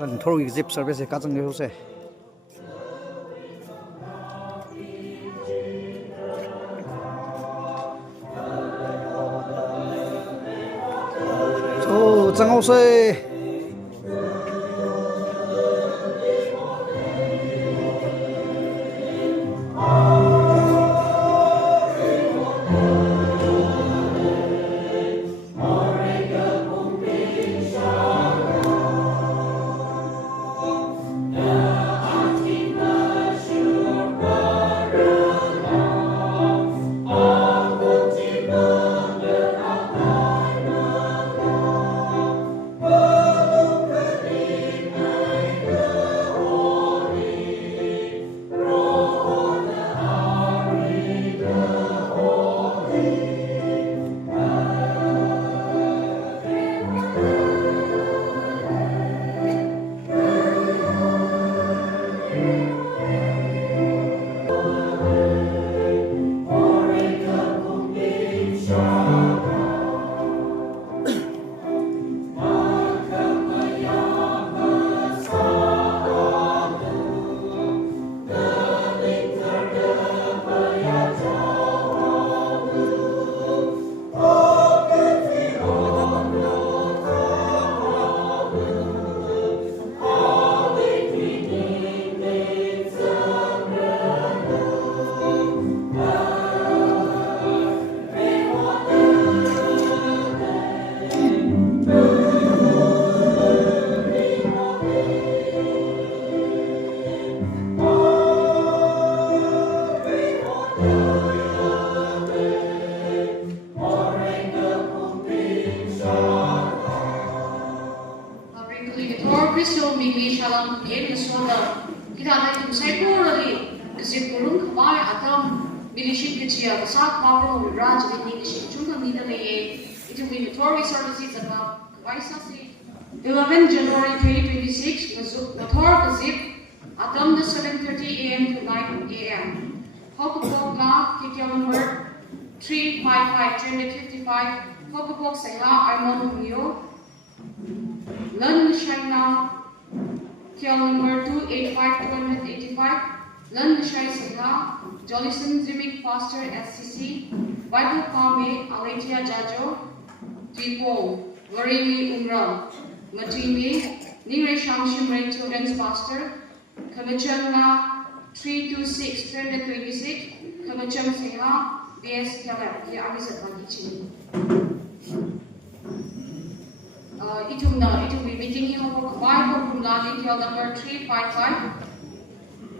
ran thori zip service ka chang ne se so chang se January 2026, Mathor Gazip, Atam 7:30 a.m. to 9 a.m. Hokapok Na, Kikiam number 355, 355, Hokapok Seha, Armon Mio, Ningreishang Na, Kiam number 285, 285, Ningreishang Seha, Jolison Zimik Pastor SCC, Bible Kame, Aletia Jajo, Twipong, Waringi Umram, Matimi, Ningreishang Shimray Children's Pastor, Kamachang Na 326, 326, Kamachang Seha, BS Kalab, Yagizat Magichini. It will be meeting him over Bible Kumlani till number 355.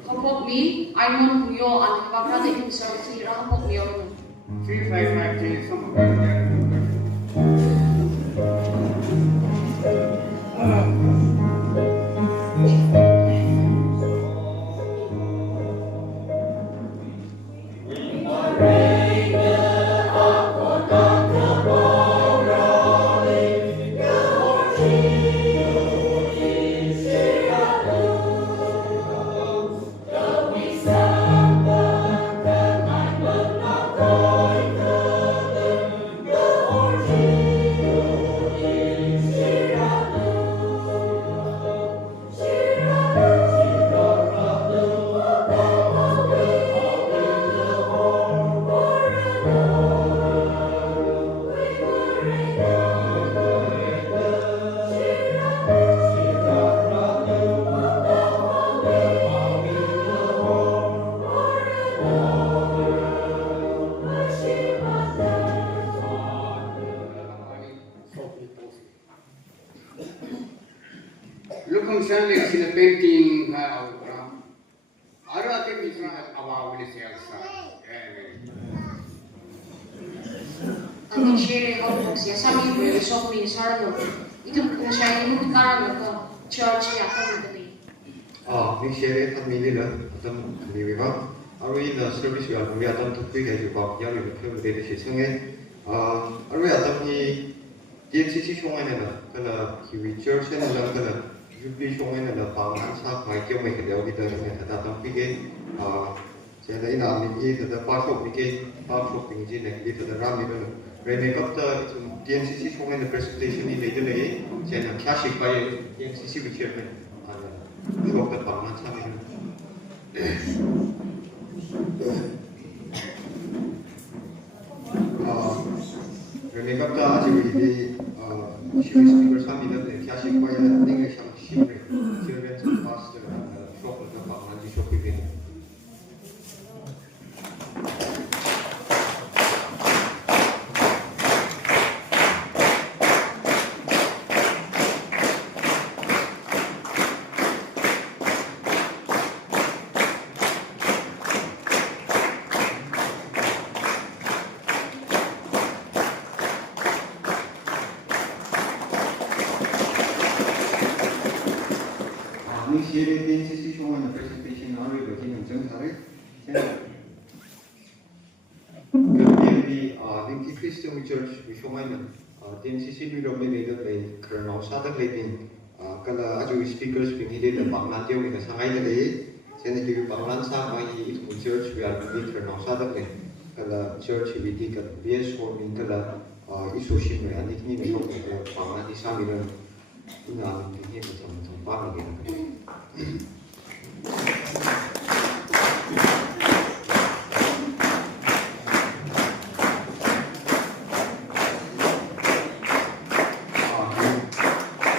Hopok me, Armon Huyo, and Babrada in service here, Hopok me. 355 some Looking certainly in the painting, I think it's about this Ang share of siya sabi ko yung shop ni Sarno. Ito kung siya yung karan ko church ya kami we share it family la atam kami ba aru in service we atam to quick as you back ya we film de shi sange aru atam ni DCC shongane na kana ki church na la kana jubilee shongane na pangan sa mai kyo mai kadeo ki ta ne ta tam pige 제가 이 남이 이 그다 파쇼 이게 파쇼 빙지 내 이게 더 라미는 Renegopta DNCC 총회의 presentation in 내년에 제가 캐시과의 DNCC 위치에 수업과 방문 참여를 Renegopta 아직 우리 시위 스피커 3위는 캐시과의 Ningreishang Shimray children's pastor 수업과 방문 수업이 됩니다. Ningthi DNCC 총회의 presentation already beginning 정사를 Ningthi Christian Church 총회는 DNCC 유럽에 그런 사역들이 그라 아주 speakers 빙의되는 방만대용의 상하이들이 제는 그 방만사 많이 church we are with 그런 사역들 그라 church we did the BS forming 그라 이소심을 아니 힘이 그 방만이 사미는 그냥 힘이 좀 빠르게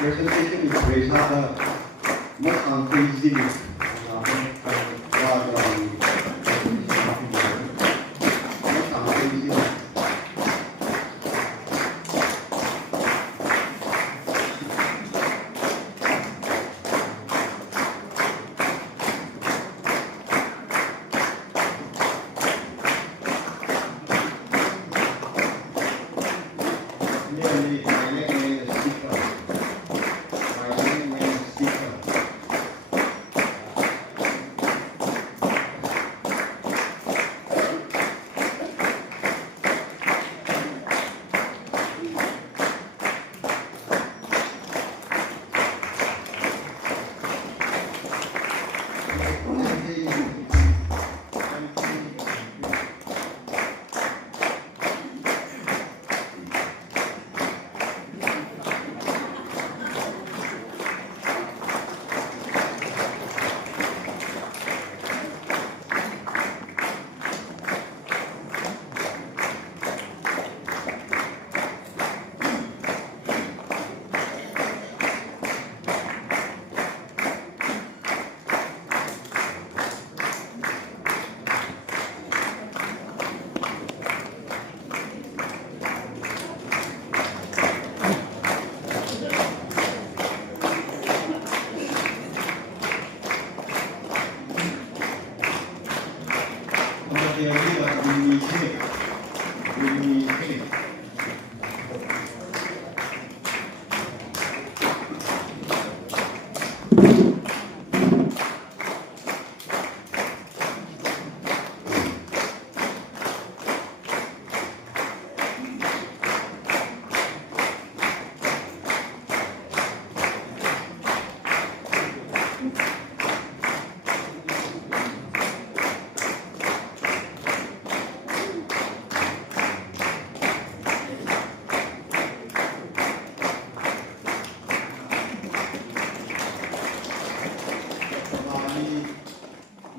presentation is based on the most crazy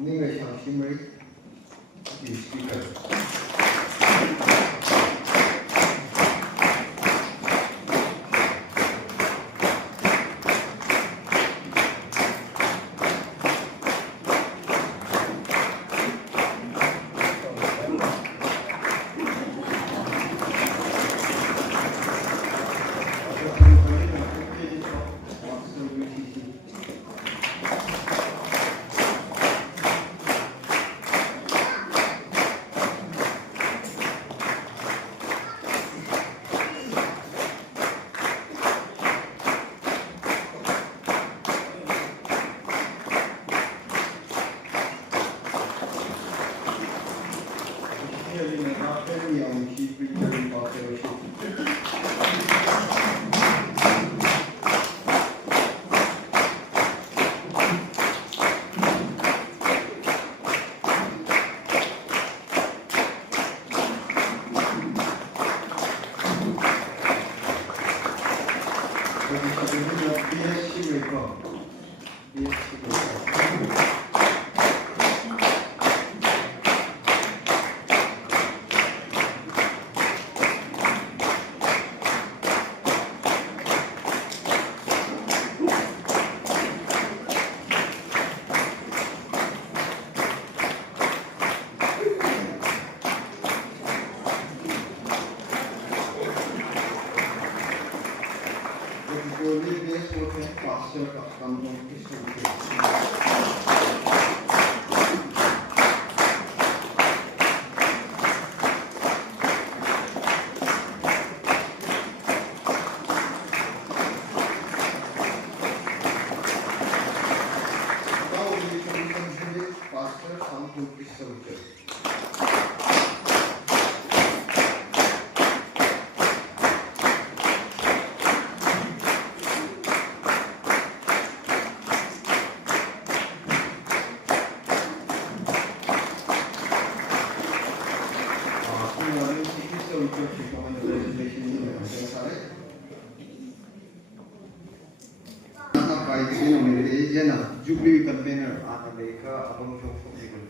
Ningreishang Shimray, the speaker. Jubilee container at America abang jong fungsikan.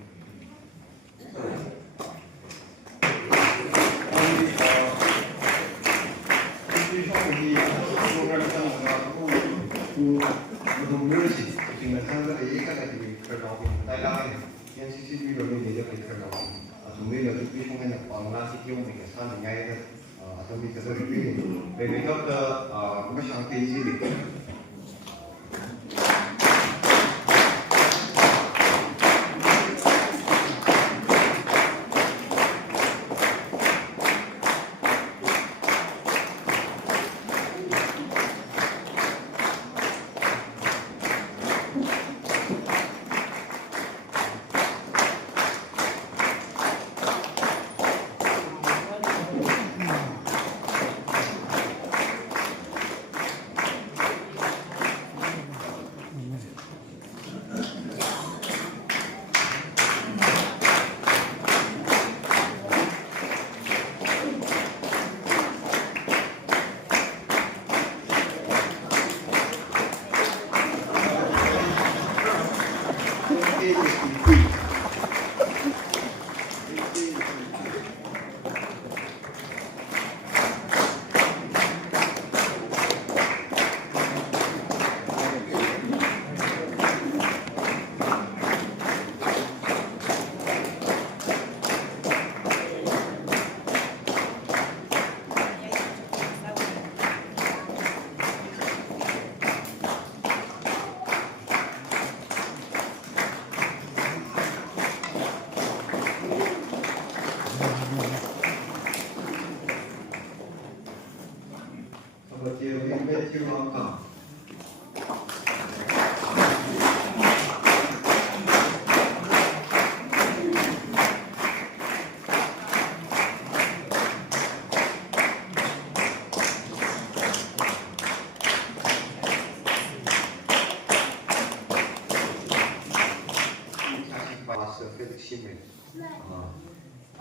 Shimray.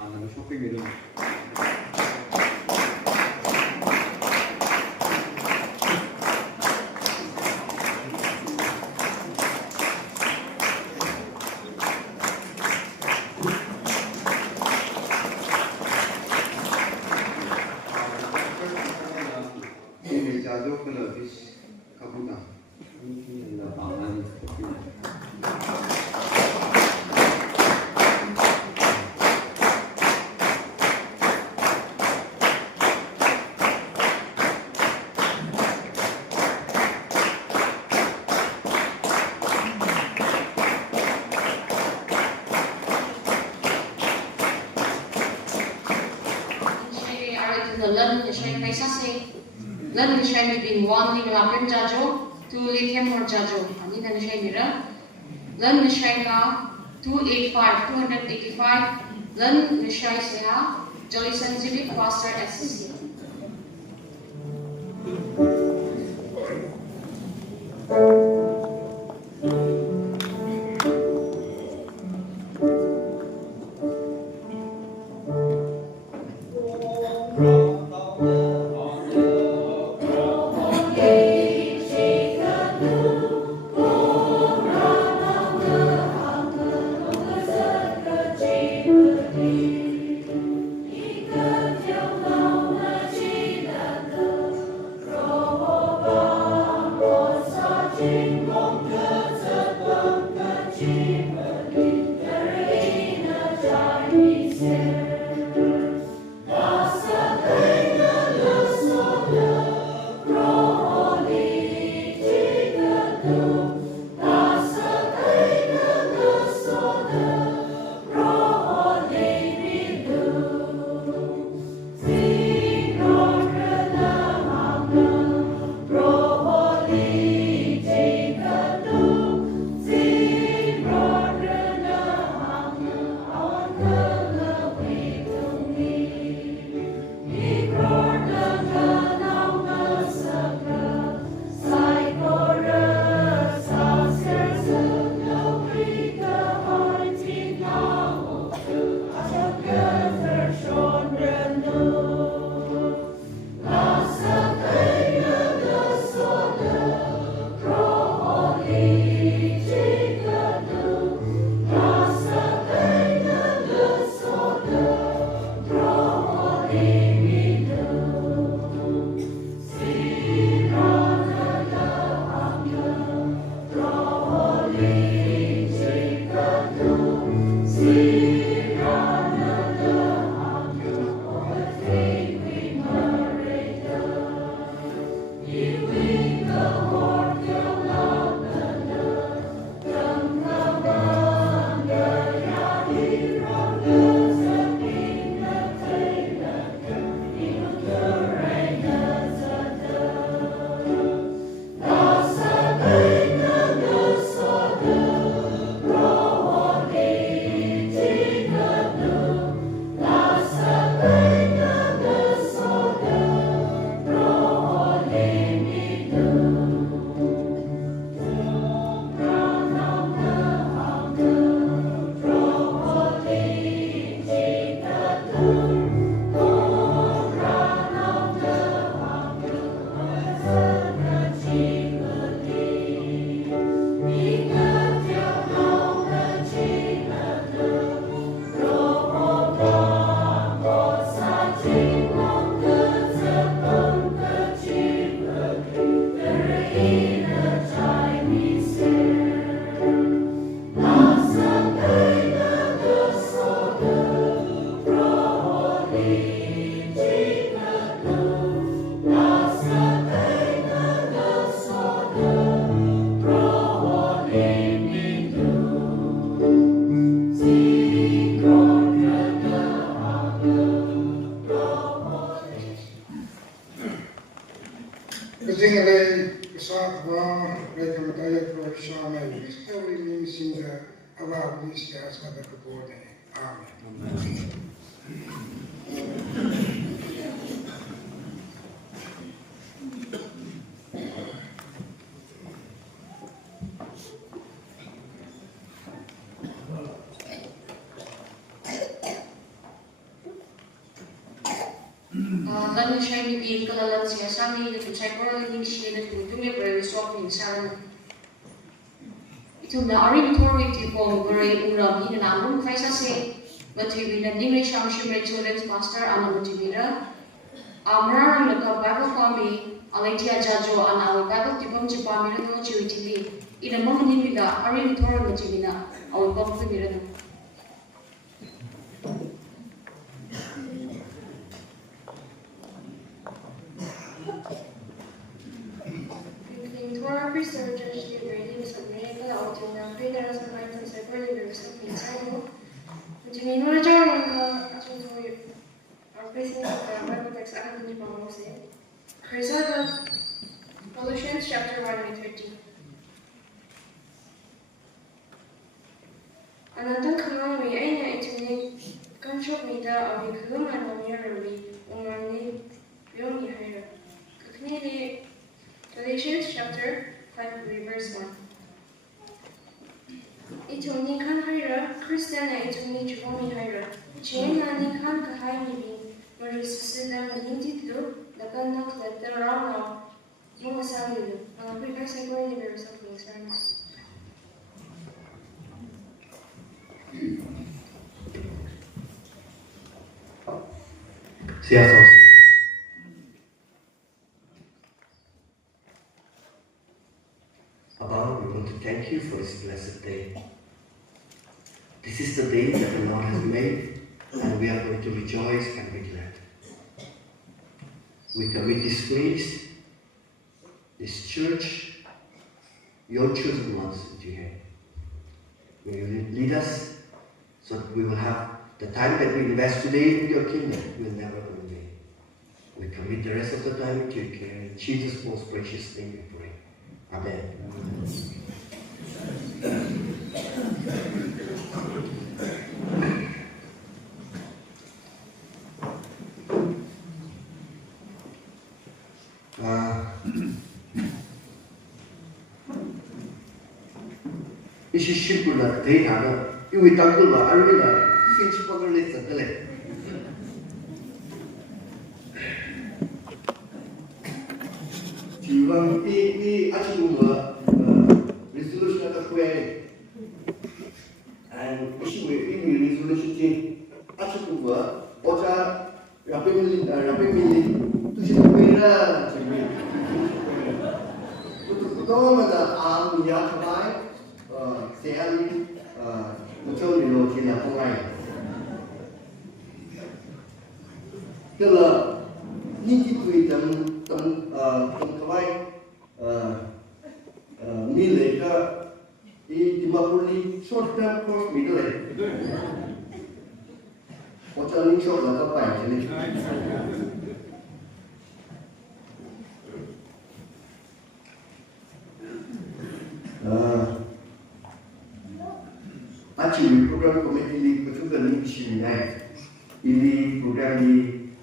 Ang shopping nila. Lần Ningreishang between one Ningreishang Jajo to Lithium or Jajo. Ani Ningreishang mira. Lần Ningreishang ka 285. Lần Ningreishang seha Jolly Sanjivik Pastor SCC. Oh Kazingale Sakwa Rekamataya Shana is every means in the about this year's mother report. Amen. Let me try to be Kalalan Siasami, the Chipor Ningshi, the Dumi swapping sound. Itu na aring tori ti pong beri uram hina namun kaisa se matibina Ningreishang Shimray children's pastor ana matibira amrar laka Bible kami alaitia jajo ana awi Bible tipam chipamira no chiwitili ina mong nimida aring tori matibina awi pong kumira no. Torah preserved Judge the ratings of Naga, Altina, Peter, Survived, and Separate the Recipe Samuel. Which mean, what are actually our business of the Bible text Angami Mose. Chrysaga, Colossians chapter 1 and 13. Another Angami, Aina, Ituni, Control Mida, or Yukuma, and Mirrori, Umani, Yomi Hira. Kaknili, Galatians chapter 5, verse 1. Ituni kan haira, Christiana ituni jugomi haira. Jena ni kan kahai nibi, Marisusila Ningthi, the Kanak letter Rama, Mumasamilu, and a previous second verse of concern. Siasos. Abba, we want to thank you for this blessed day. This is the day that the Lord has made, and we are going to rejoice and be glad. We commit this place, this church, your chosen ones that you have. May you lead us so that we will have the time that we invest today in your kingdom will never go in vain. We commit the rest of the time to your care. In Jesus' most precious name we pray. Amen. This is simple là thấy thả đó,因为当初嘛，而为了分析报告来整个嘞。希望你阿叔我resolution 那个会，and 是为resolution 的阿叔我，或者rapid milli，都是为了这个，不多嘛的阿米亚出来。sẽ một số điều thì là không này, tức là những cái quy tầm các bạn mi lấy cái đi mà poli short term course mi đấy, hoặc là những short là các bạn thế này. Actually, program committee league betul ni Shimray. Ini program ni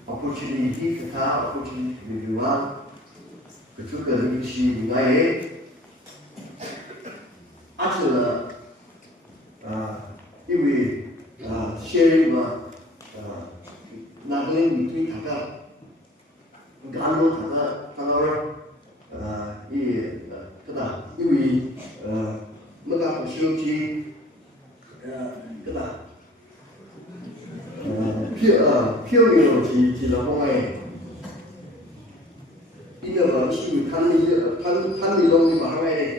opportunity kita opportunity kedua betul ni Shimray. Actually, ini sharing Naga Ningthi Naga Gano Naga Counsellor ini kita ini mereka bersiuji cái là phiêu nhiều thì là không ai đi được ở chỉ thân đi đâu đi vào ngay đây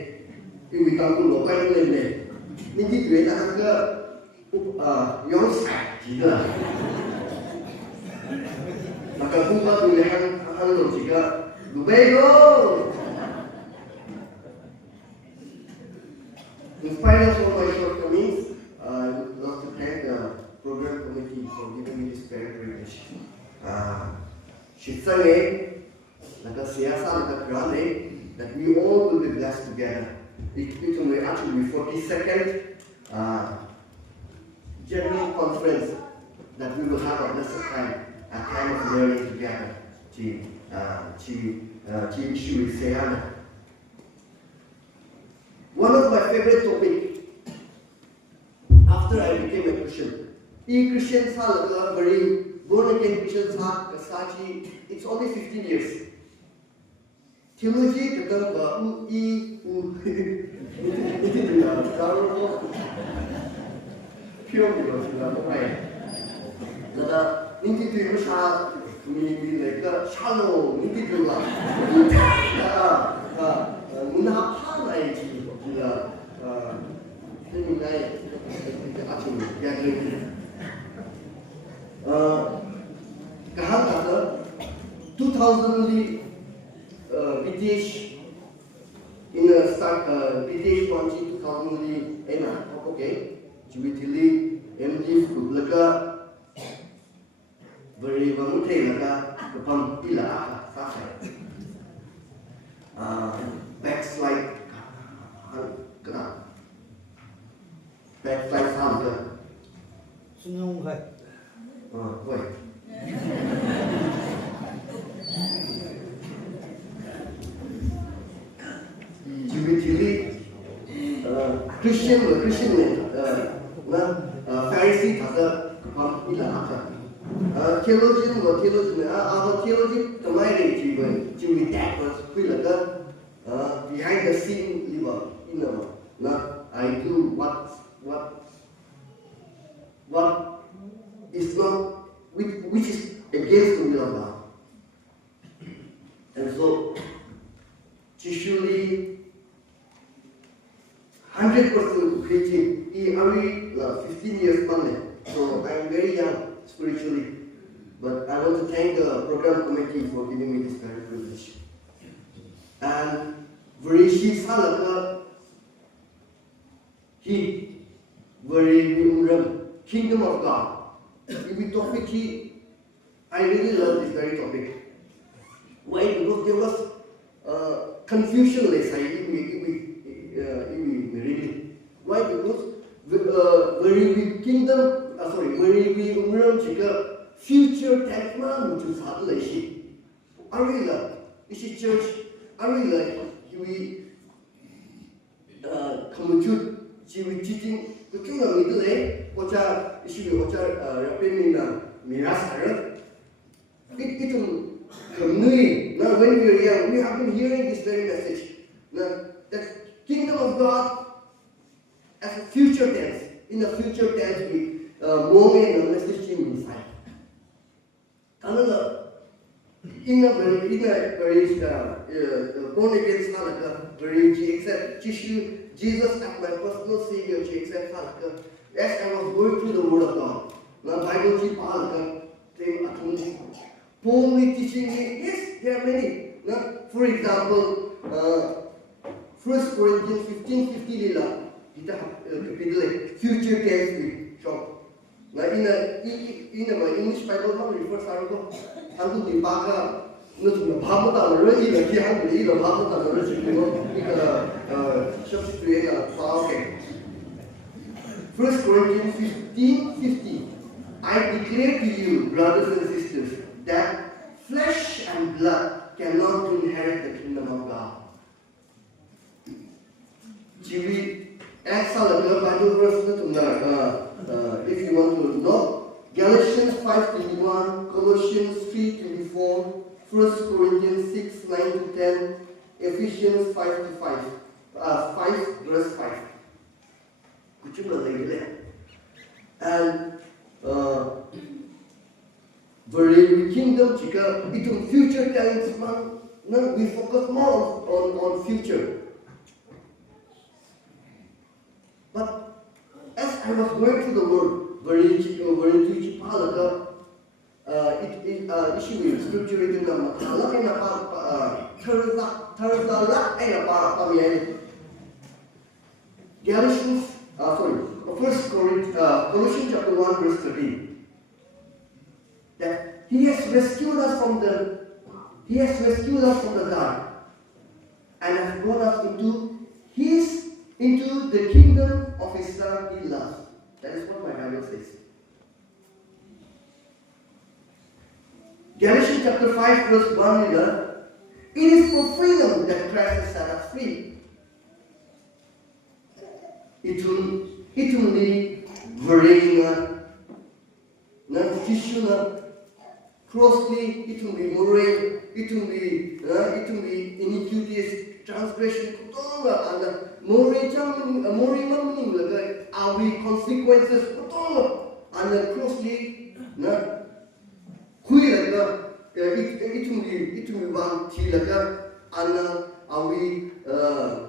vì tao cũng lỗ bay lên này nhưng cái chuyện là cái nhóm sạch chỉ là mà cần không có người ăn rồi chỉ có đủ bay luôn. In spite of all my shortcomings, I would love to thank the program committee for giving me this very privilege. She's saying, like a siyasa, like a grande, that we all will be blessed together. It will actually be 42nd general conference that we will have a blessed time, a time of learning together. She will say, one of my favorite topics after I became a Christian. Christian very born again Christian it's only 15 years. Theology kahang kata 2000 British in a start British country 2000 ena okay jubitili MDiv laga very bangute laga kapam pila sa backslide kena backslide sound ke Sunung hai. Vậy. Christian Pharisee thasa kapam ila aka theologian theologian kamai re jiwi that was pila behind the scene liver I do what is not which is against the will of God. And so usually 100% preaching. He only 15 years money, so I'm very young spiritually. But I want to thank the program committee for giving me this very privilege. And very she salaka He very kingdom of God. If topic I really love this very topic. Why? Because there was confusion less. Why? Because very kingdom. Very future tense man which is hard like she. I really love. This is church. I really like. We come to. She was teaching. Kucing orang itu ocha isi ocha rapimina mirasara. Itu kami. Now when we are young, we have been hearing this very message. Now the kingdom of God as a future tense. In the future tense, we more and message inside. Another in a very born again son very except Jesus as my personal savior, except as I was going through the word of God. Now Bible Paul teaching me, yes, there are many. Now, for example, 1 Corinthians 15:50 kita future tense we short. Now in my English Bible how refers to the Baka. Not Bhamata already the Kihan the Bhamata already substitute okay. 1 Corinthians 15:50. I declare to you, brothers and sisters, that flesh and blood cannot inherit the kingdom of God. Bible verse if you want to know, Galatians 5:21, Colossians 3:24, 1 Corinthians 6:9-10, Ephesians 5:5, 5 verse 5. And very kingdom jika itu future tense we focus more on future. But as I was going through the word, very issue scripture itu nama Allah yang apa Galatians Colossians chapter 1 verse 13 that He has rescued us from the dark and has brought us into the kingdom of His Son He loves. That is what my Bible says. Galatians chapter 5 verse 1 it is for freedom that Christ has set us free. It will be very non-fictional, closely, it will be moral, it will be iniquitous, transgression, and moral are we consequences, and closely, it will be one and are we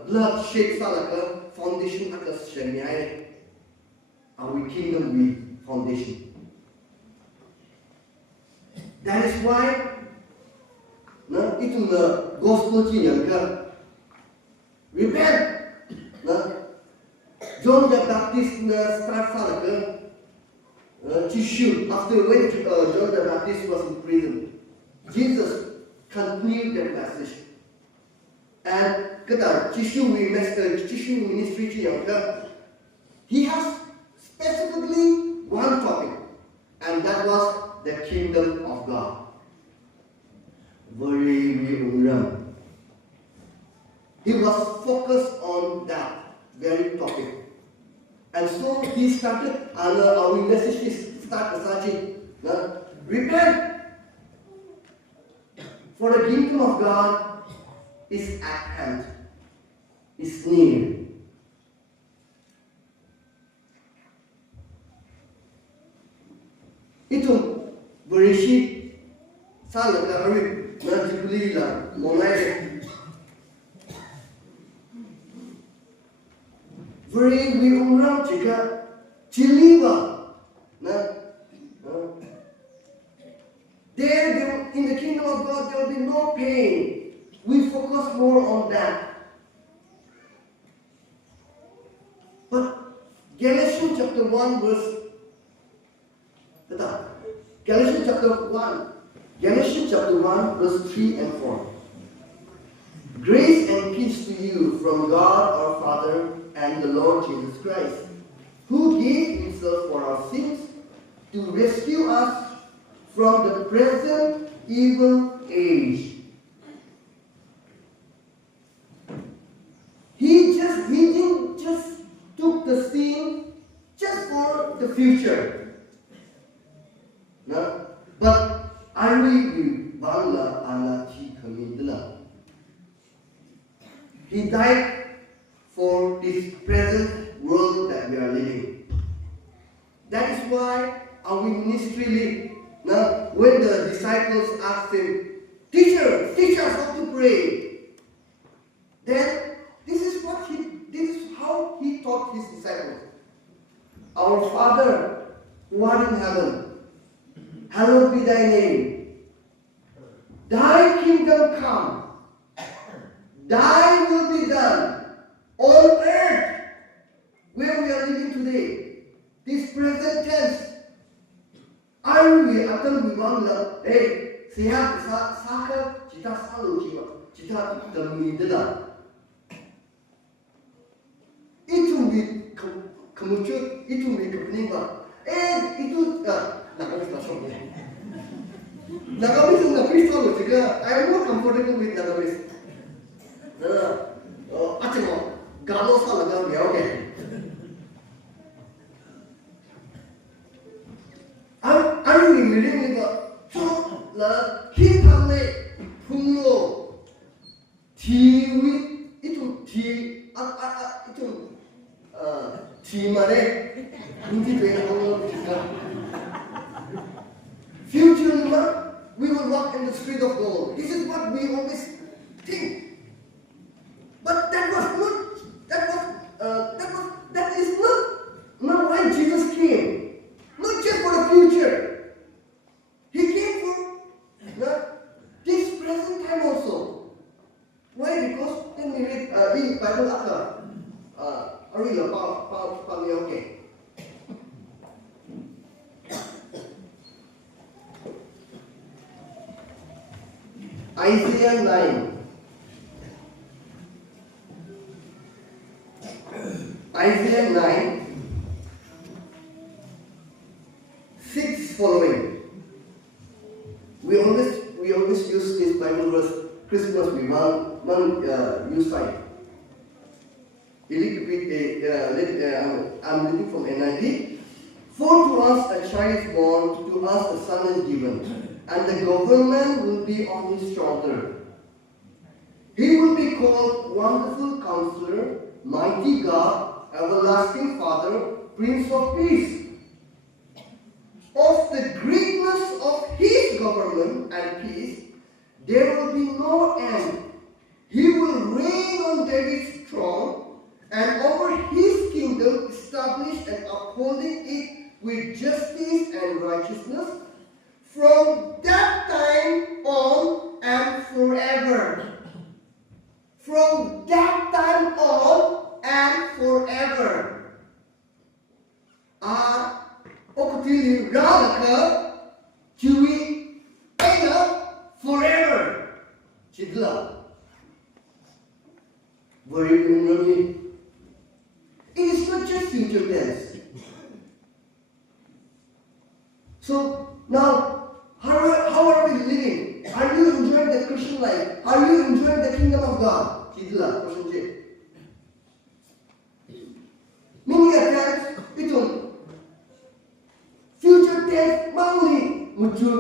bloodshed foundation atas syariah, are we kingdom with foundation. That is why itu gospel yang repent. John the Baptist start after when John the Baptist was in prison, Jesus continued that message. And ministry he has specifically one topic, and that was the kingdom of God. He was focused on that very topic. And so he started, and our message started searching. Repent, for the kingdom of God is at hand, is near. Itu berisi salah kahwin nanti belilah mulai beri orang jika ciliwa there in the kingdom of God there will be no pain. We focus more on that. But Galatians chapter 1 verse Galatians chapter 1 verse 3 and 4. Grace and peace to you from God our Father and the Lord Jesus Christ, who gave himself for our sins to rescue us from the present evil age. He didn't just took the sin just for the future. No? But he died for this present world that we are living. That is why our ministry lead. Now, when the disciples asked him, Teacher, teach us how to pray. Then this is how he taught his disciples. Our Father who art in heaven, hallowed be thy name. Thy kingdom come. Thy will be done on earth where we are living today. This present tense. Itu kemucut, itu kepeningba. Itu Naga masuk ya. Naga nggak bisa loh juga. I am not comfortable with Naga. Aceh mau galau salah kan ya oke. Anh mình đi như vậy cho là khi thằng này phun lô thì ít thì mà đấy Ningthi về là không future we will walk in the street of gold. This is what we always think. But that is not why Jesus came. Not just for the future. He came for this present time also. Why? Because when we read the Bible after, okay. Isaiah 9. Isaiah 9. 6 following. We always use this Bible verse Christmas we one use time. A little bit I'm reading from NIV. For to us a child is born, to us a son is given, and the government will be on his shoulder. He will be called Wonderful Counsellor, Mighty God, Everlasting Father, Prince of Peace. Of the greatness of his government and peace, there will be no end. He will reign on David's throne, and over his kingdom, establish and upholding it with justice and righteousness from that time on and forever. From that time on and forever. Opportunity rather Chewy forever. Chidla. Very good. It is not just future tense. So now, how are we living? Are you enjoying the Christian life? Are you enjoying the kingdom of God? Chidla. Question J. Many times, future tense mangli muncul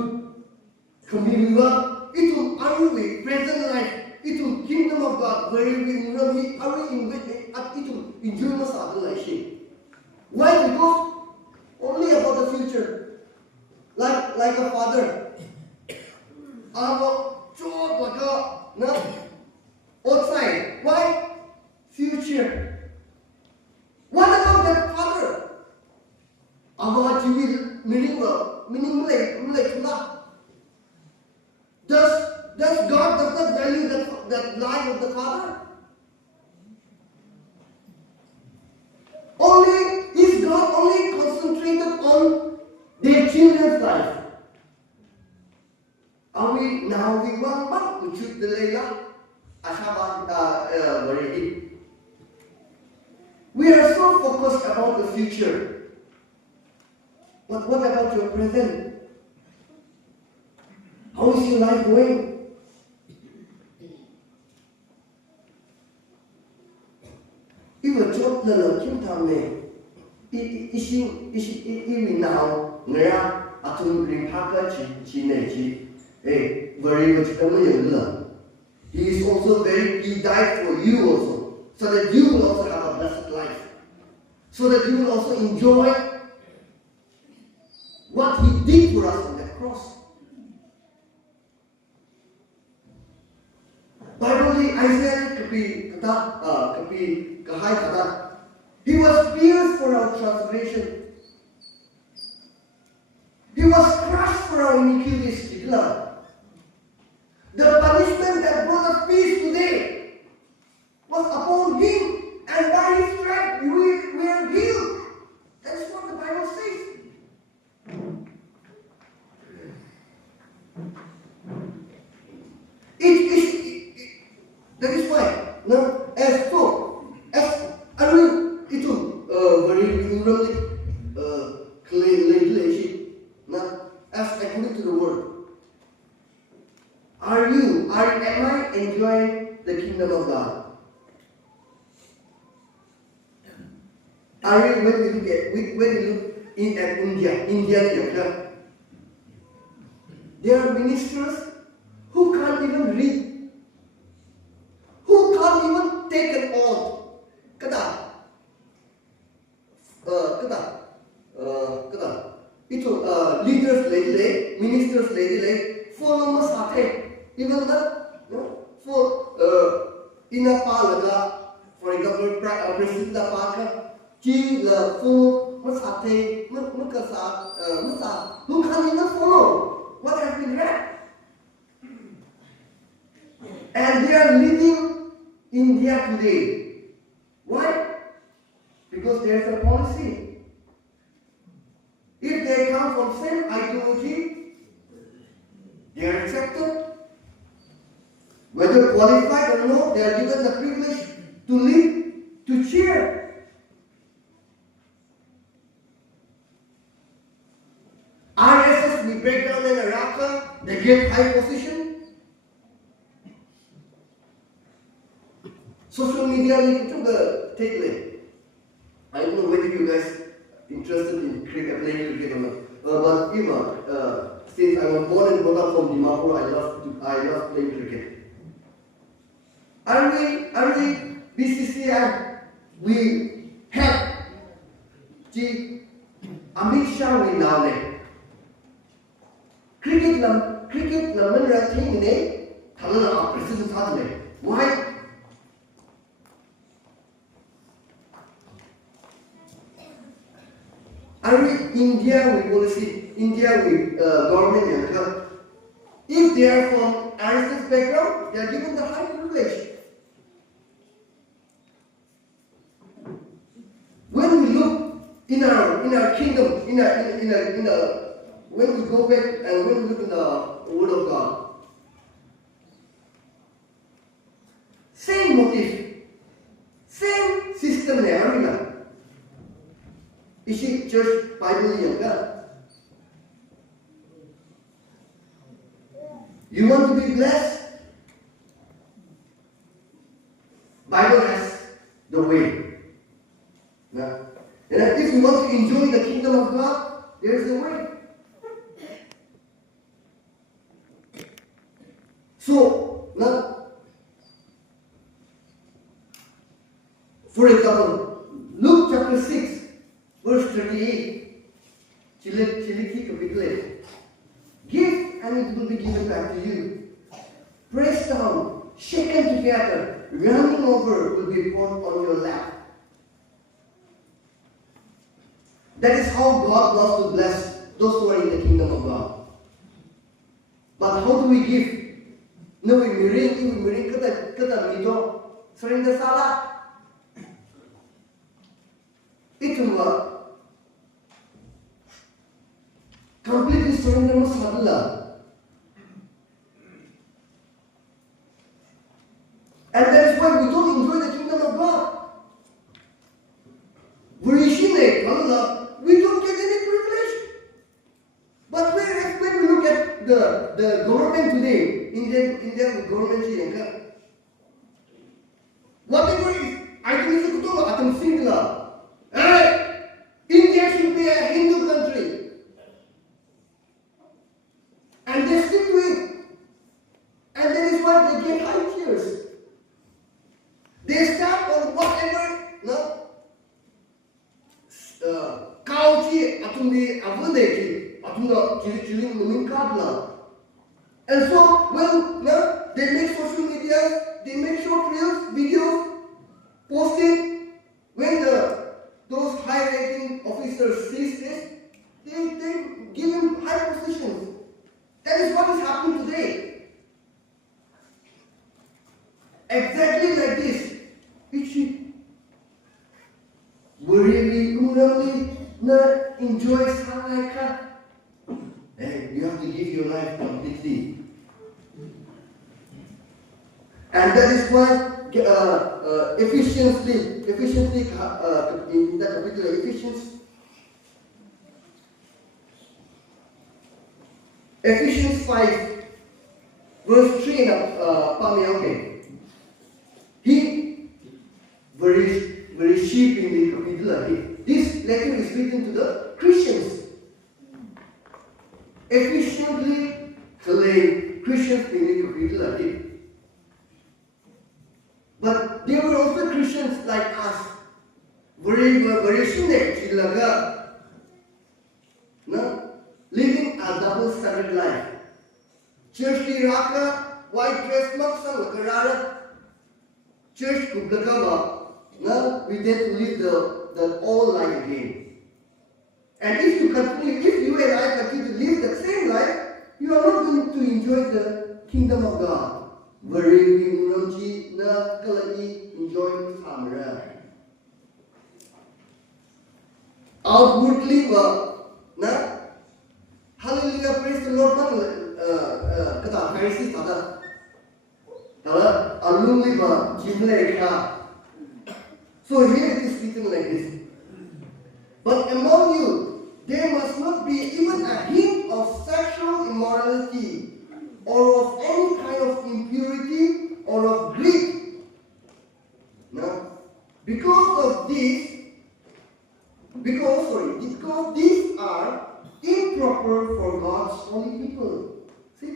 kembaliwa itu are we present life itu kingdom of God where we really are we in at itu enjoy masalah life. Why? Because only about the future. Like a father. Our job outside. Why? Future. What about that father? Our TV meaningless. Does God does not value that life of the father? Only his We are so focused about the future. But what about your present? How is your life going? Even chốt lần là kim tham này, even now, người ta atum rimphaka chi này chi, very much familiar. He is also he died for you also, so that you will also have a blessed life, so that you will also enjoy what He did for us on the cross. Bible Isaiah kahai kata, He was pierced for our transgression. He was crushed for our iniquities. The punishment that brought us peace today was upon Him, and by His stripes we are healed. That is what the Bible says. That is why, as according to the word, am I enjoying the kingdom of God? Are you, when you look in at India, there are ministers who can't even read, who can't even take an oath. Leaders lately, ministers lately, follow masate. Even that, in a palaga, for example, President Parker, G la full masate, who can't even follow what has been read. And they are leading India today. Why? Because there is a policy. If they come from same ideology, they are accepted. Whether qualified or not, they are given the privilege to lead, to cheer. RSS, we break down in Iraq, they get high position. Social media, we took the takeaway. I don't know whether you guys interested in cricket, playing cricket or not. But even since I was born and brought up from Dimapur, I love playing cricket. Are we BCCI? We have the Amit Shah we now name. Cricket lam thing ne thalana president hadle. Why? India we policy, India we government. If they are from RSS background, they are given the high privilege. When we look in our kingdom, when we go back and when we look in the Word of God, same motive, same system arena. Is it church Bible younger? You want to be blessed? Bible has the way. Now, and if you want to enjoy the kingdom of God, there is a way. So, now, for example, Luke chapter 6, verse 38, give and it will be given back to you. Pressed down, shaken together, running over will be poured on your lap. That is how God wants to bless those who are in the kingdom of God. But how do we give? No, we miring kata mito, surrender salah. Itu completely surrender masalah. And that is why we don't enjoy the kingdom of God. we don't get any privilege. But when we look at the government today, Indian government, whatever is, I think it's singular. India should be a Hindu country. And they stick to it. And that is why they get high tears. They start on whatever, and so when they make social media, they make short reels, videos, posting. When those high-ranking officers see this, they give him high positions. That is what is happening today. Exactly like this. Enjoy Sanghaika. Hey, you have to live your life completely. And that is why efficiently in that particular Ephesians 5 verse 3 he very cheap in the capital. This letter is written to the Christians. Efficiently claim Christians in the capital. But they were also Christians like us. Very living a double standard life. Church ki raka, white dress maksang lakarara. Church kublakaba. We tend to live the old life again. And if you and I continue to live the same life, you are not going to enjoy the kingdom of God. Very enjoy samara. Outwardly, hallelujah, praise the Lord. So here it is written like this. But among you, there must not be even a hint of sexual immorality, or of any kind of impurity, or of greed. Now, because these are improper for God's holy people. See,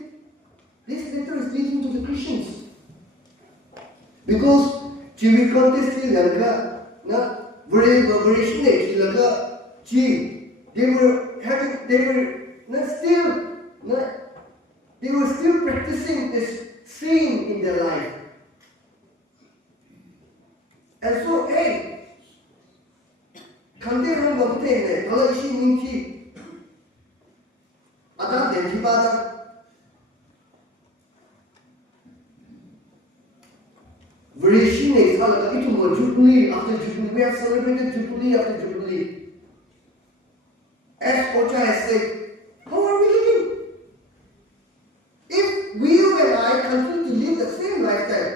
this letter is leading to the Christians. Because they were still practicing this sin in their life. And so, hey, Kanderam Bapte, Kalashi Ningthi, Adam Denjibada. Jubilee after Jubilee. We have celebrated Jubilee after Jubilee. As Ocha has said, how are we living? If you and I continue to live the same lifestyle,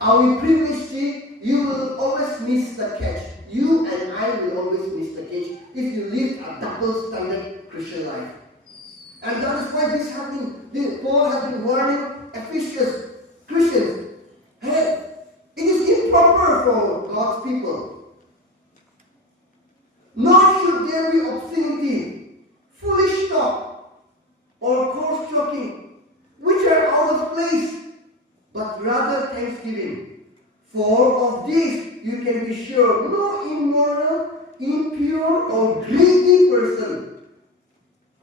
are we privileged? You will always miss the catch. You and I will always miss the catch if you live a double standard Christian life. And that is why this is happening. Paul has been warning Ephesians, Christians. Hey, it is improper for God's people. Nor should there be obscenity, foolish talk, or coarse joking, which are out of place, but rather thanksgiving. For of this you can be sure, no immoral, impure, or greedy person,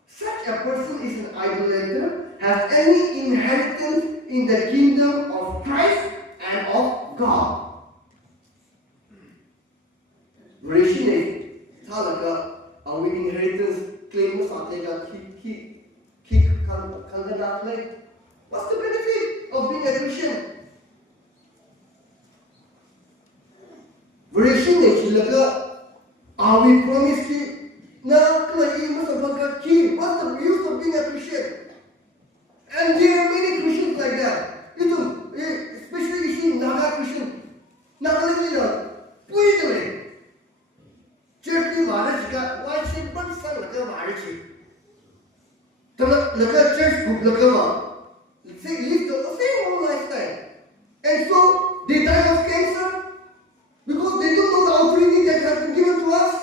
such a person is an idolater, has any inheritance in the kingdom of Christ and of God. Rishine, Talaga, our inheritance claim Satega, what's the benefit of being a Christian? Rishine, are we promised to? What's the use of being a Christian? And there are many Christians like that. Especially And so they die of cancer because they don't know the authority that has been given to us.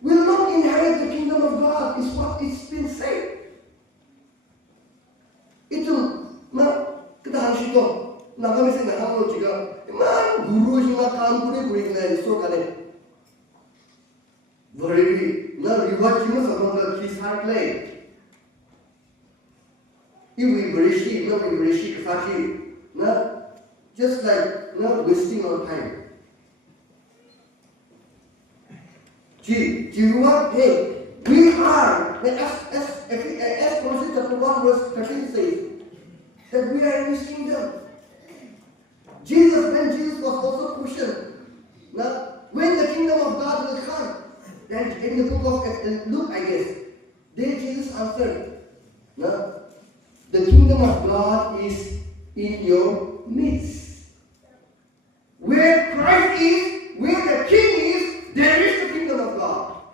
Will not inherit the kingdom of God, is what it's been said. Itu, kita harus itu. Naga mesti nak hamil juga. Guru sih kan guru kena so kane. Very, reward cuma sama kisah lagi. Ibu berishi kesaki, just like wasting our time. Hey, we are, as Colossians chapter 1 verse 13 says, that we are in His kingdom. When Jesus was also questioned, when the kingdom of God will come, then in the book of Luke, I guess, then Jesus answered, the kingdom of God is in your midst. Where Christ is, where the King is, there is the kingdom of God.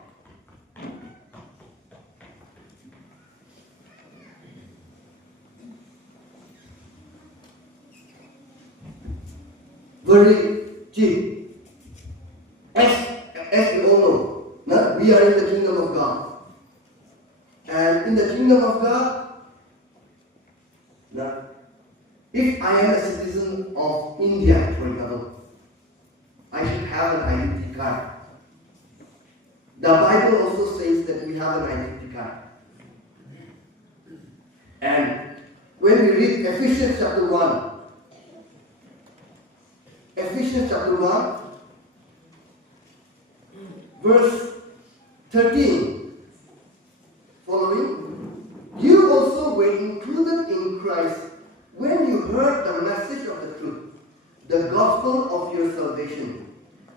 Very cheap. As we all know, we are in the kingdom of God. And in the kingdom of God, if I am a citizen of India, for example, I should have an identity card. The Bible also says that we have an identity card. And when we read Ephesians chapter 1, verse 13, following, you also were included in Christ when you heard the message of the truth, the gospel of your salvation.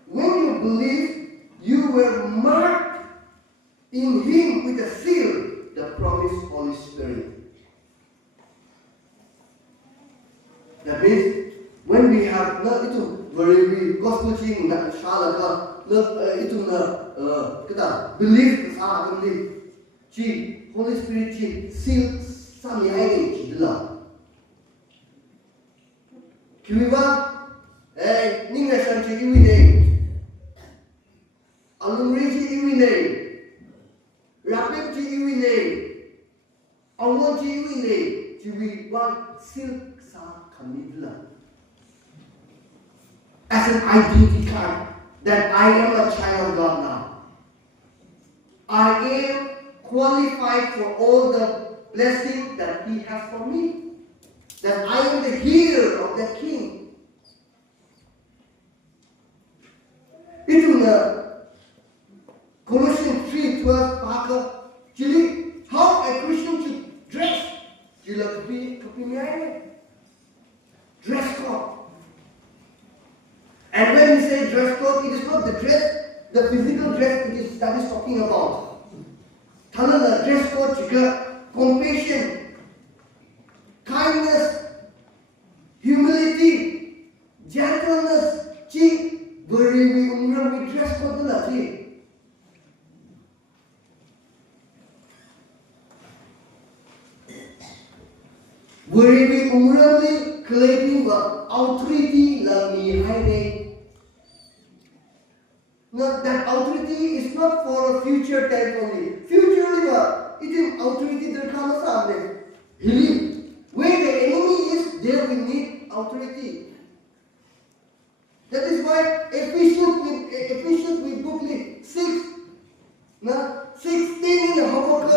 When you believed, you were marked in Him with a seal, the promised Holy Spirit. That means, when we have itu very gospel thing na shalaka itu kita believe sa believe chi Holy Spirit chi seal sami ai chi dela kiwa Ningreishang chi iwi ne alumri chi iwi ne rapid chi iwi ne awon chi iwi ne chi we want seal sa kami dela as an identity card that I am a child of God now. I am qualified for all the blessing that He has for me. That I am the heir of the King. Itu Colossians 3:12 Paka Chili, how a Christian should dress. Chila kapi dress code. And when we say dress code, it is not the dress, the physical dress that is talking about. Thalala dress code juga compassion, kindness, humility, gentleness. Chi, beri we dress code la chi. Beri we claiming authority la mihai. Now, that authority is not for a future time only. Future it is authority that comes after. Where the enemy is, there we need authority. That is why Ephesians with booklet 6, 16 in the homework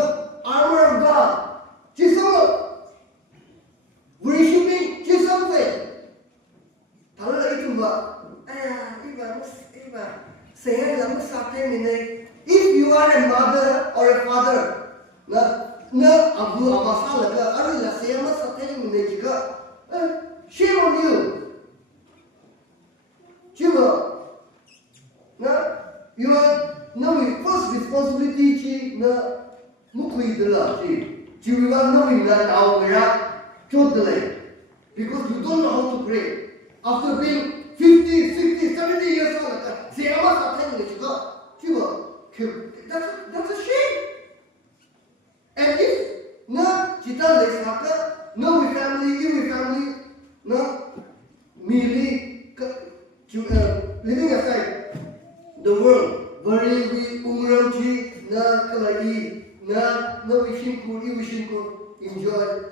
armor of God. Chisama, worshiping Chisama. Thala itu if you are a mother or a father, shame on you. Your first responsibility because you don't know how to pray. After being 50, 60, 70 years old, that's a shame. And if no family, you family, no, merely living aside the world. Very we umramji na kalai na no wishin ko enjoy.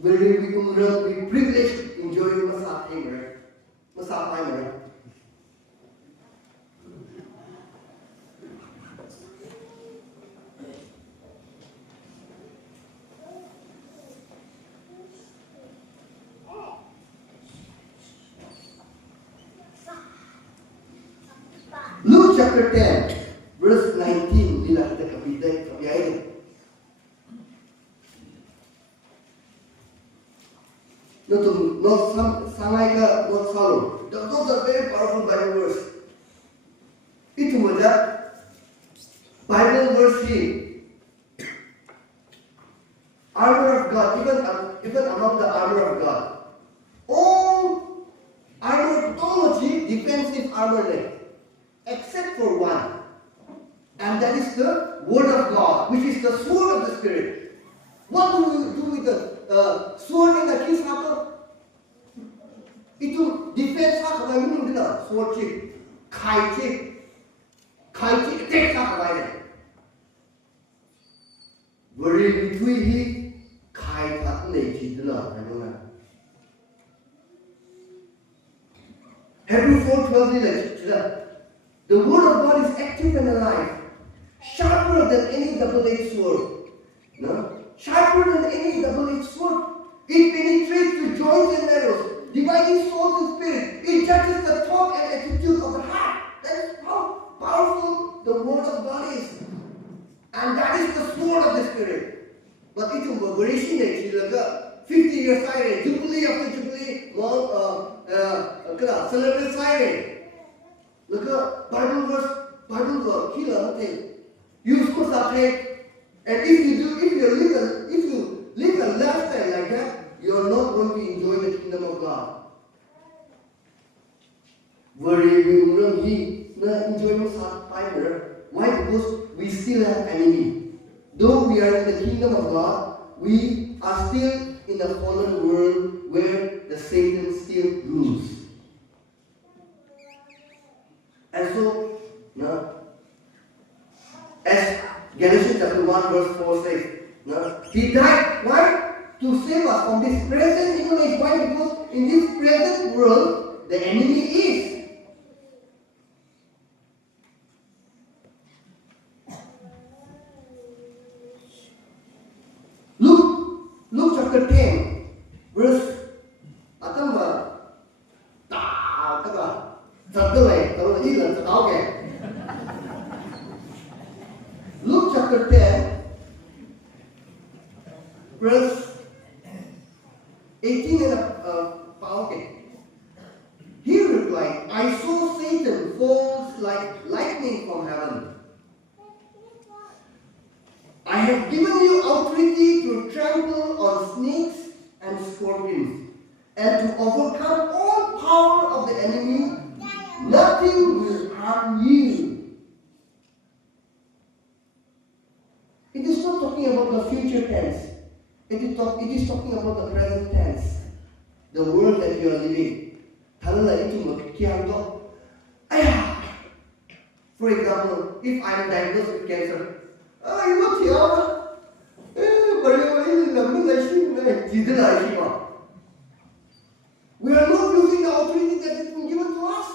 Very we umram we privilege enjoy masak emer, masak emer. Luke chapter 10, verse 19, bila kita kapiyain. Not sangai not follow. Those are very powerful Bible verse. Itu muda Bible verse here. Armor of God, even among the armor of God. All armor technology, defensive armor leg. Except for one, and that is the Word of God, which is the sword of the Spirit. What do we do with the sword in the king's heart? Itu defense heart, I mean, sword chip, kai chip, attack heart, very between he kai heart nature, I don't know. Hebrews 4:12. The word of God is active and alive, sharper than any double-edged sword. No? Sharper than any double-edged sword. It penetrates to joints and marrows, dividing soul and spirit. It judges the thought and attitude of the heart. That is how powerful the word of God is. And that is the sword of the spirit. But it will be very 50 years siren, jubilee after jubilee, celebrate siren. Look at Bible verse, killer thing. Use kusate, and if you live a lifestyle like that, you are not going to enjoy the kingdom of God. Very we will enjoy why? Because we still have enemy. Though we are in the kingdom of God, we are still in a fallen world where the Satan still rules. And so, as Galatians chapter 1 verse 4 says, he died, why? To save us from this present evil age. Why? Because in this present world, the enemy is. Luke chapter 10, verse Luke chapter 10, verse 18 and He replied, I saw Satan fall like lightning from heaven. I have given you authority to trample on snakes and scorpions, and to overcome all power of the enemy. Nothing will harm you. It is not talking about the future tense. It is talking about the present tense. The world that you are living. For example, if I am diagnosed with cancer, we are not losing the authority that has been given to us.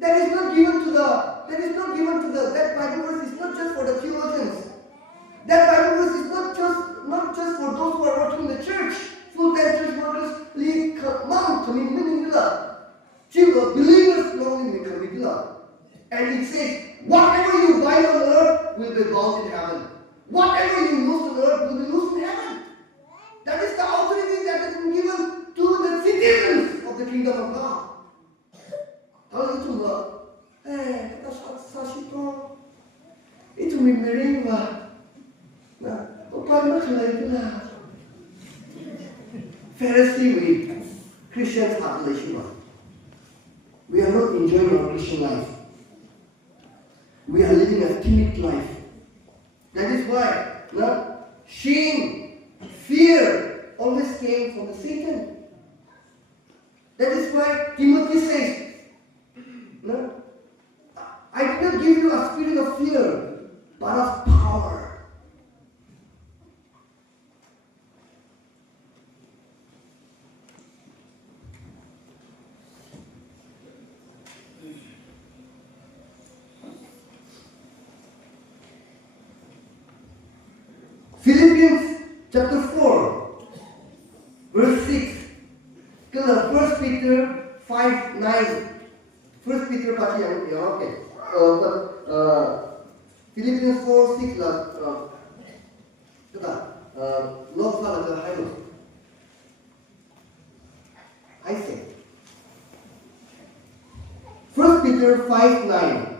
That is not given to that Bible verse is not just for the theologians. That Bible verse is not just for those who are working in the church, full-time church workers, believers, and it says, whatever you bind on earth will be bound in heaven. Whatever you loose on earth will be loosed in heaven. That is the authority that has been given to the citizens of the kingdom of God. Itu mimering ba? Paano kalay Pharisee with Christians population. We are not enjoying our Christian life. We are living a timid life. That is why shame, fear always came from the Satan. That is why Timothy says, I did not give you a spirit of fear, but of power. Philippians chapter 4, verse 6. 1 Peter 5, 9. 1 Peter pati yang okay. Philippians 4, 6 lah. Not salah ke hai lo. I say. 1 Peter 5, 9.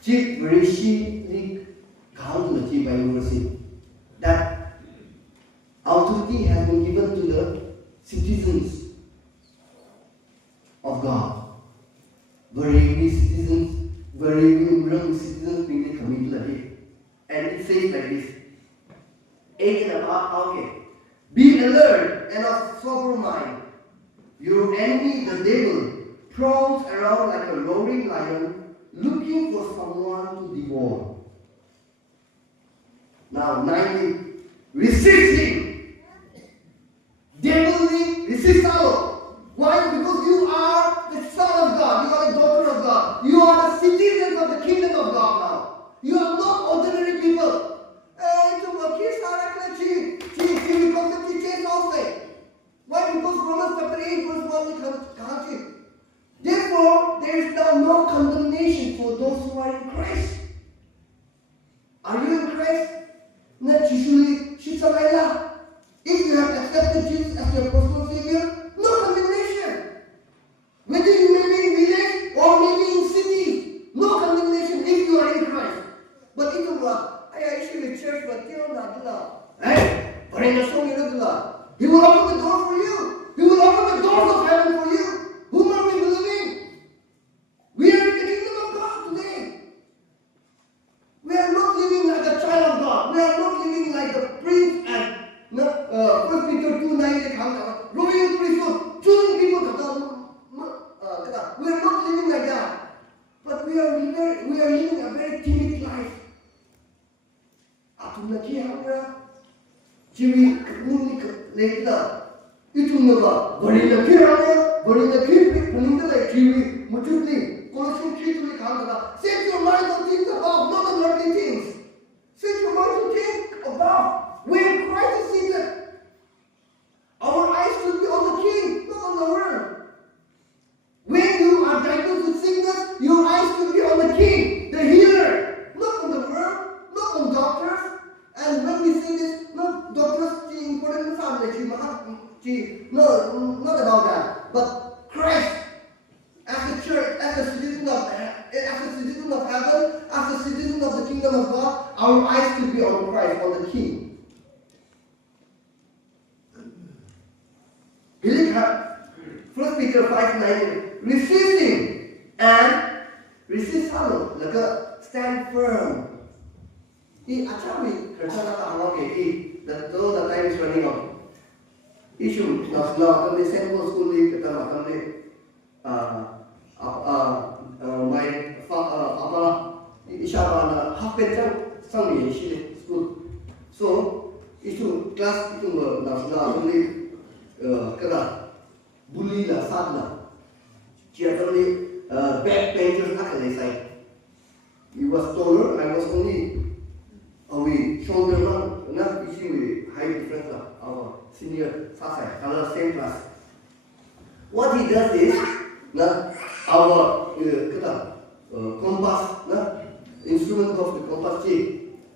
Chief Rishi Counsellor by University that authority has been given to the citizens of God. Very citizens being committed. And it says like this. 8 and above, okay. Be alert and of sober mind. Your enemy, the devil, prowls around like a roaring lion, looking for someone to devour. Now, 9, resist him. Devilly, resist Allah. Why? Because you are the son of God. You are the daughter of God. You are the citizens of the kingdom of God now. You are not ordinary people. Why? Because Romans chapter 8 verse 1 therefore, there is now no condemnation for those who are in Christ. Are you in Christ? If you have accepted Jesus as your personal Savior, no condemnation. Whether you may be in village or maybe in city, no condemnation if you are in Christ. But if you are, I actually in church, but you not He will open the door for you. He will open the doors of heaven for you. Whom are we believing? We are in the kingdom of God today. We are not living like a child of God. We are not living like the prince and 1 Peter 2:9 royal priesthood, choosing people to we are not living like that. But we are living a very timid life. Set your mind on things above, not on earthly things. Set your mind on things above, where Christ is seated. Our eyes should be on the King, not on the world. When you are diagnosed with sickness, your eyes should be on the King, the healer, not on the world, not on doctors. And when we say this, no, doctors important family, no, not about that. But Christ, as a church, as a citizen of heaven, as a citizen of the kingdom of God, our eyes should be on Christ, on the King. 1 Peter 5:9, resist him and resist Satan, stand firm. The time is running out. Issue now the sample school my Ishabana half some school. So issue class itu only bully la sadla. Only backbenchers say. He was taller, I was only shoulder not issue high difference our senior Sasai, same class. What he does is our compass instrument of the compass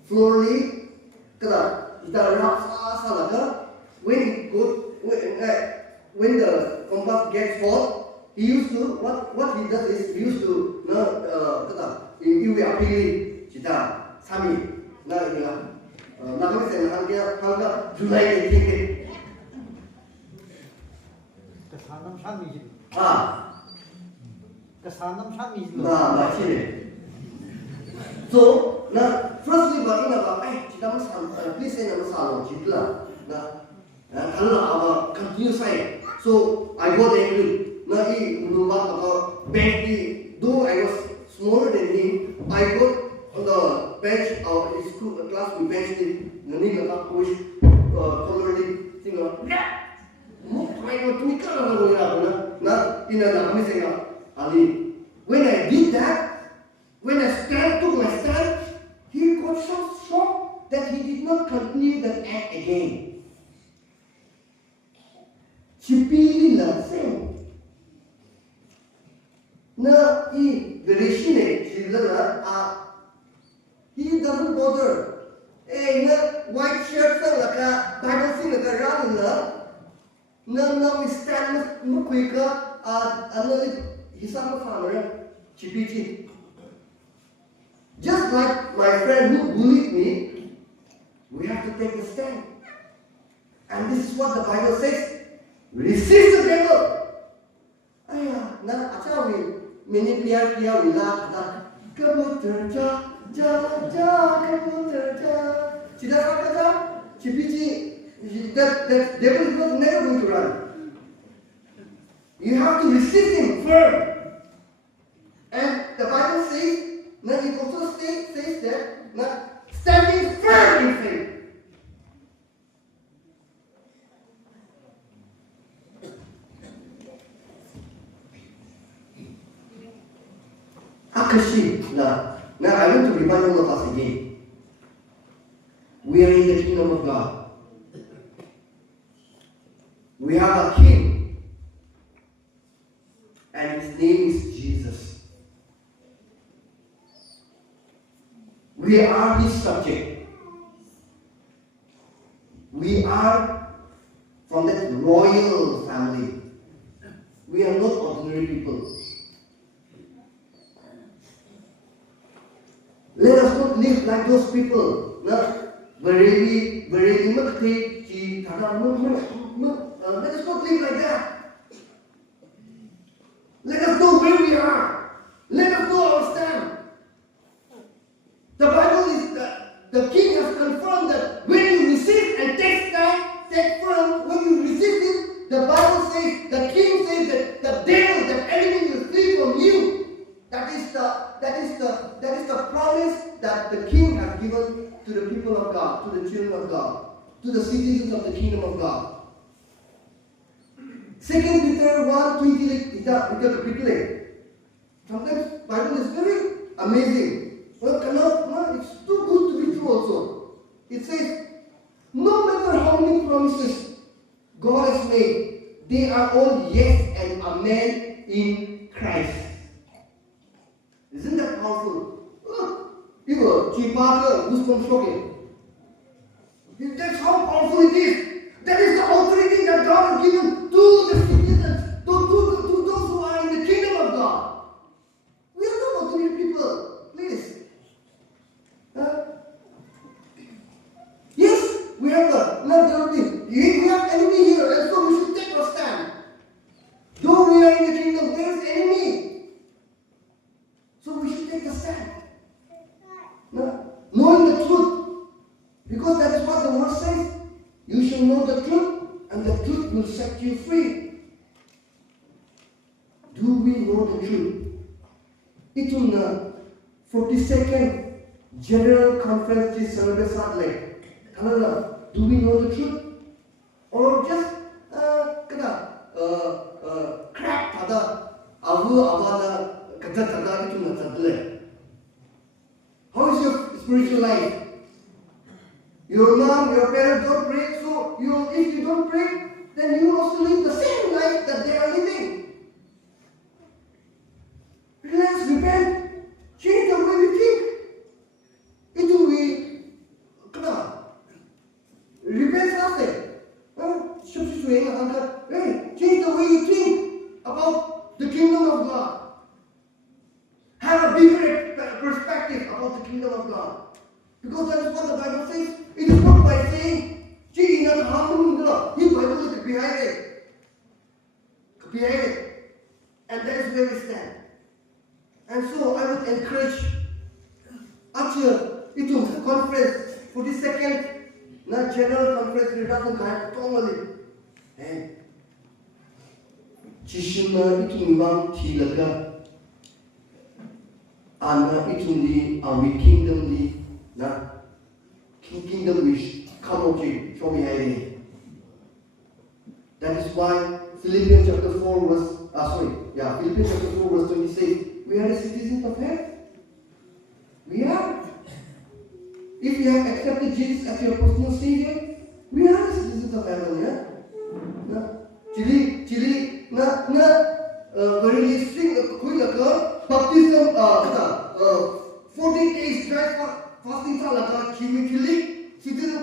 slowly when the compass gets hot, he used to what he does is he used to you are appealing Sami Naga said Hanga July 18. Kasanam Sami. Kasanam Sami. Nah, So, now, firstly, but in about, please say number salon, chitla, now, continue say. So, I got angry. Now, he do what about bench. Though I was smaller than him, I got on the bench of his school class. We benched him. The name of which colorly thing of yeah. Ali. When I did that, when I took my stand, he got so shocked that he did not continue that act again. Chipili la same. Na he doesn't bother. Hey, na white shirt sa laka, Bible sing laka run na we stand no quicker another hisama farmer chipichi. Just like my friend who bullied me, we have to take a stand. And this is what the Bible says. Resist the devil. Ayah, na acha we mini piar we laugh that kabutar ja kabutar ja. Cida kata chipichi. That devil is not never going to run. You have to resist him firm. And the Bible says, it also says that standing firm in faith. Akashi. Now I want to remind all of us again. We are in the kingdom of God. We have a king, and his name is Jesus. We are his subject. We are from that royal family. We are not ordinary people. Let us not live like those people. Let us not live like that. Let us know where we are. Let us know our stand. The Bible is the king has confirmed that when you resist and take stand, take firm, when you resist him, the Bible says, the king says that the devil, the enemy will flee from you. That is the promise that the king has given to the people of God, to the children of God, to the citizens of the kingdom of God. 2 Peter 1:20 kita sometimes Bible is very amazing. It's too good to be true also. It says, no matter how many promises God has made, they are all yes and amen in Christ. Isn't that powerful? That's how powerful it is. That is the authority that God has given to the citizens, to those who are in the kingdom of God. We are not ordinary people, please. Yes, we have we have enemy here, and so we should take our stand. Though we are in the kingdom, there is enemy. So we should take a stand. Knowing the truth. Because that is what the word says. You shall know the truth, and the truth will set you free. Do we know the truth? It will not. 42nd General Conference is celebrated. Do we know the truth? Or just crap How is your spiritual life? Your mom, your parents don't pray, so if you don't pray, then you also live the same life that they are living. Let's repent. Change the way we think. It will be repent after. Change the way you think about the kingdom of God. Have a bigger perspective about the kingdom of God. Because that is what the Bible says. It is not by saying, gee, not harming the Bible is behind it. And that is where we stand. And so I would encourage Acha, itu conference, 42nd, na general conference ni ratang kaya tongali. Cishima itu memang tilaga. Ana itu ni awi kingdom ni, na kingdom which come okay, show me how. That is why Philippians chapter 4 Philippians chapter 4 verse 20 says, we are the citizens of heaven. We are. If you have accepted Jesus as your personal Savior, we are the citizens of heaven, yeah? Very listing, baptism, 40 days dry fasting, citizen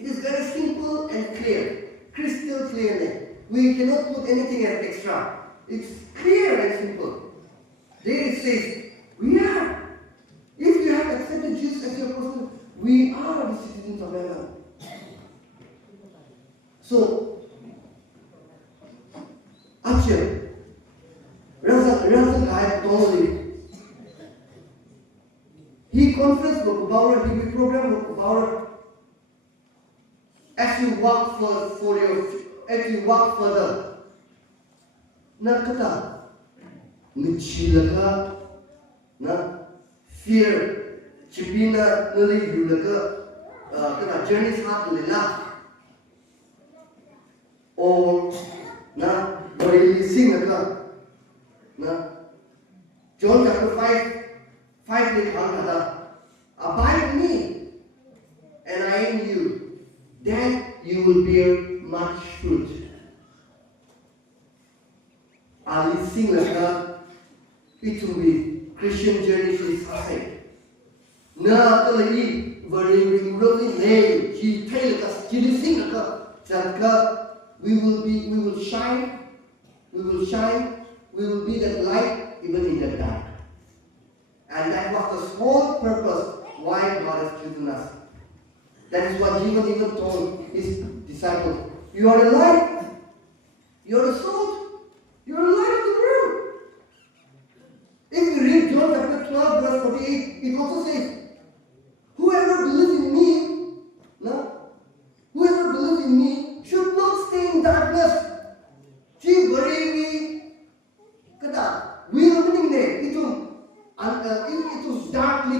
it is very simple and clear, crystal clear. We cannot put anything extra. It's clear and simple. There it says, we are. If you have accepted Jesus as your person, we are the citizens of heaven. So, Acha, Raza Kaya Tongli, he conference Bokubaura, he will program Bokubaura. As you walk as you walk further, nakata, nichilaka, na fear, chipina, nuli yulaka, kana journey hard lila, or na releasing naka, na John chapter 5 dekha abide in me, and I in you. Then you will bear much fruit. Ali sing it will be Christian journey is success. Na kalai very really name he tell us he sing we will shine, we will be that light even in the dark. And that was the whole purpose why God has chosen us. That is what Jesus even told his disciples. You are the light. You are the salt. You are the light of the world. If you read John chapter 12, verse 48, it also says, whoever believes in me should not stay in darkness. Itu darkly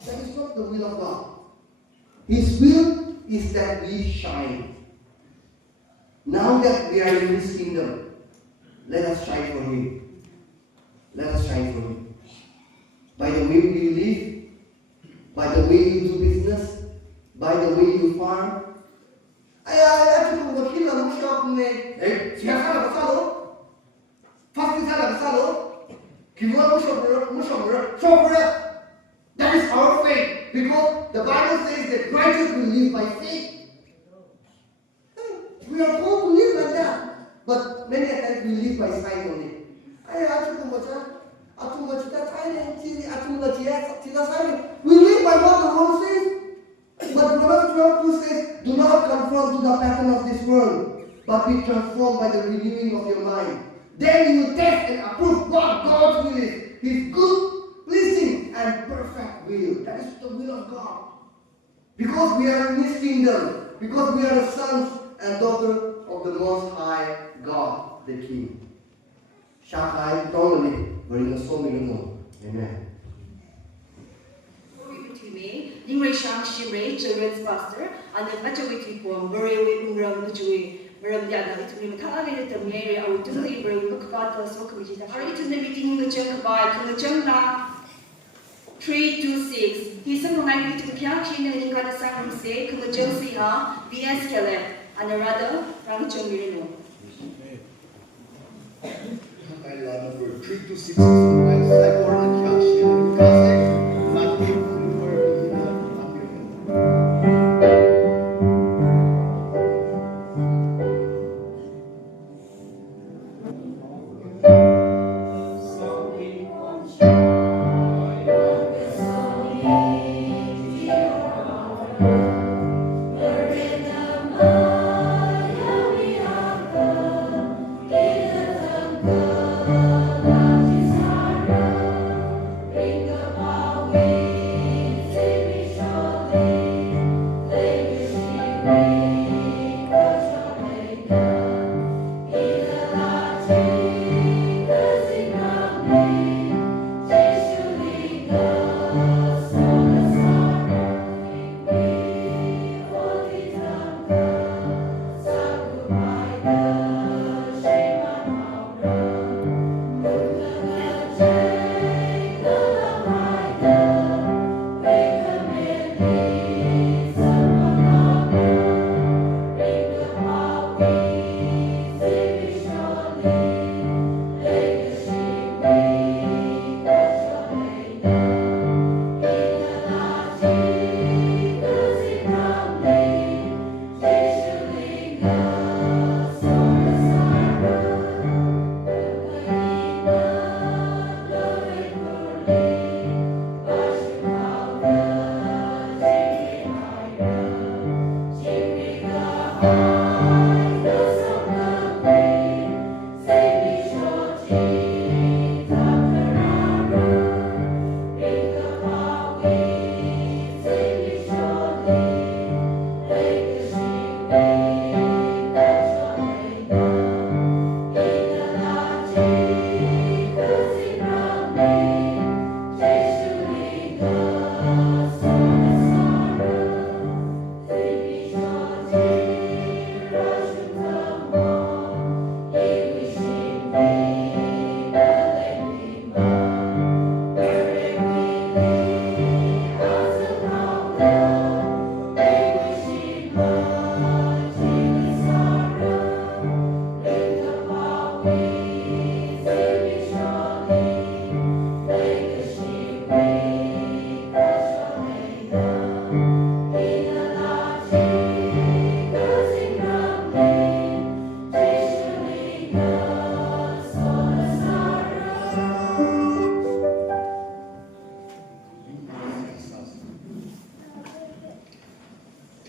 that is not the will of God. His will is that we shine. Now that we are in His kingdom, let us shine for Him. Let us shine for Him. By the way you live, by the way you do business, by the way you farm. That is our faith, because the Bible says that righteous will live by faith. We are told to live like that, but many times we live by sight only. We live by what the world says, but Romans 12:2 says, do not conform to the pattern of this world, but be transformed by the renewing of your mind. Then you will test and approve what God's will is, His good, pleasing, and perfect will. That is the will of God. Because we are in His kingdom, because we are the sons and daughters of the Most High God, the King. Shakai Tongli, very so Amen. Ningreishang, Shimray, children's pastor, and then Machawiti Pom, very Ungram, Machui, Maramdiana, it will be the Mary, I will do the book about the Sokomita. Are you to the meeting the Chunk by Kumachanga 326? He's a man to the Piakin and got a sang say, Kumajosi, BS Caleb, and a rather Rancho I love number 326. I cycle and Yakshin, Kazakh, Ningthi. Tangkhul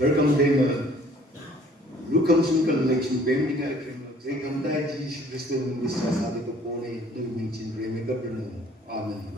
Welcome them. Lukam sungkan election pending action. Welcome that Jesus Christ in this Saturday to Pone. Ningreishang Amen.